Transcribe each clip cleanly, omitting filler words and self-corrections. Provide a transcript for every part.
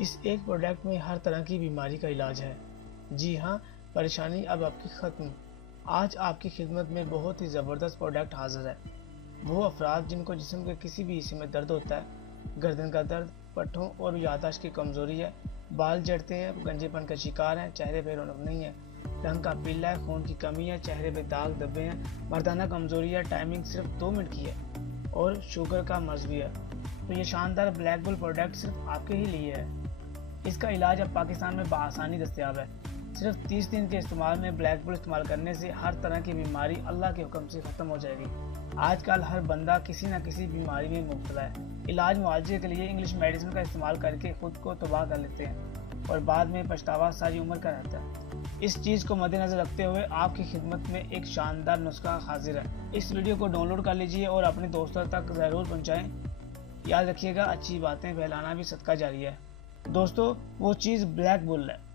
इस एक प्रोडक्ट में हर तरह की बीमारी का इलाज है। जी हाँ, परेशानी अब आपकी ख़त्म। आज आपकी खिदमत में बहुत ही ज़बरदस्त प्रोडक्ट हाजिर है। वो अफराद जिनको जिस्म के किसी भी हिस्से में दर्द होता है, गर्दन का दर्द, पट्ठों और याददाश्त की कमज़ोरी है, बाल झड़ते हैं, गंजेपन का शिकार हैं, चेहरे पर रौनक नहीं है, रंग का पीला है, खून की कमी है, चेहरे पे दाग धब्बे हैं, मर्दाना कमज़ोरी है, टाइमिंग सिर्फ 2 मिनट की है और शुगर का मर्ज भी है, तो ये शानदार ब्लैक बुल प्रोडक्ट सिर्फ आपके ही लिए है। इसका इलाज अब पाकिस्तान में बआसानी दस्तयाब है। सिर्फ 30 दिन के इस्तेमाल में ब्लैक बुल इस्तेमाल करने से हर तरह की बीमारी अल्लाह के हुक्म से ख़त्म हो जाएगी। आजकल हर बंदा किसी न किसी बीमारी में मुब्तला है। इलाज मुआवजे के लिए इंग्लिश मेडिसिन का इस्तेमाल करके खुद को तबाह कर लेते हैं और बाद में पछतावा सारी उम्र का रहता है। इस चीज़ को मद्देनजर रखते हुए आपकी खिदमत में एक शानदार नुस्खा हाजिर है। इस वीडियो को डाउनलोड कर लीजिए और अपने दोस्तों तक ज़रूर पहुँचाएँ। याद रखिएगा, अच्छी बातें फैलाना भी सदका जारी है। दोस्तों, वो चीज़ ब्लैक बुल है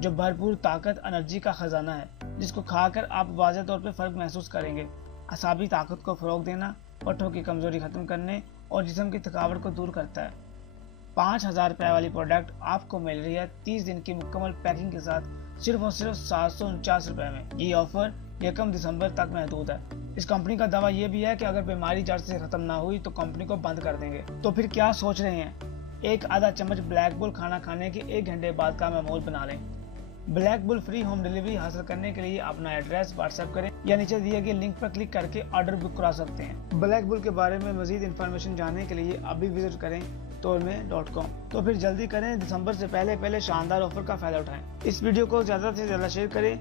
जो भरपूर ताकत, एनर्जी का खजाना है, जिसको खाकर आप वाज़ेह तौर पे फ़र्क महसूस करेंगे। असाबी ताकत को फ़रोग देना, पट्ठों की कमज़ोरी ख़त्म करने और जिस्म की थकावट को दूर करता है। 5000 रुपये वाली प्रोडक्ट आपको मिल रही है 30 दिन की मुकम्मल पैकिंग के साथ सिर्फ और सिर्फ 749 रुपये में। ये ऑफर 1 दिसंबर तक महदूद है। इस कंपनी का दावा ये भी है कि अगर बीमारी जड़ से ख़त्म ना हुई तो कंपनी को बंद कर देंगे। तो फिर क्या सोच रहे हैं? एक आधा चम्मच ब्लैक बुल खाना खाने के 1 घंटे बाद का मामूल बना लें। Black bull free home delivery हासिल करने के लिए अपना एड्रेस व्हाट्सएप करें या नीचे दिए गए लिंक पर क्लिक करके ऑर्डर बुक करा सकते हैं। ब्लैक बुल के बारे में मजीद इन्फॉर्मेशन जानने के लिए अभी विजिट करें tolme.com। तो फिर जल्दी करें, दिसंबर से पहले शानदार ऑफर का फायदा उठाएं। इस वीडियो को ज़्यादा से ज़्यादा शेयर करें।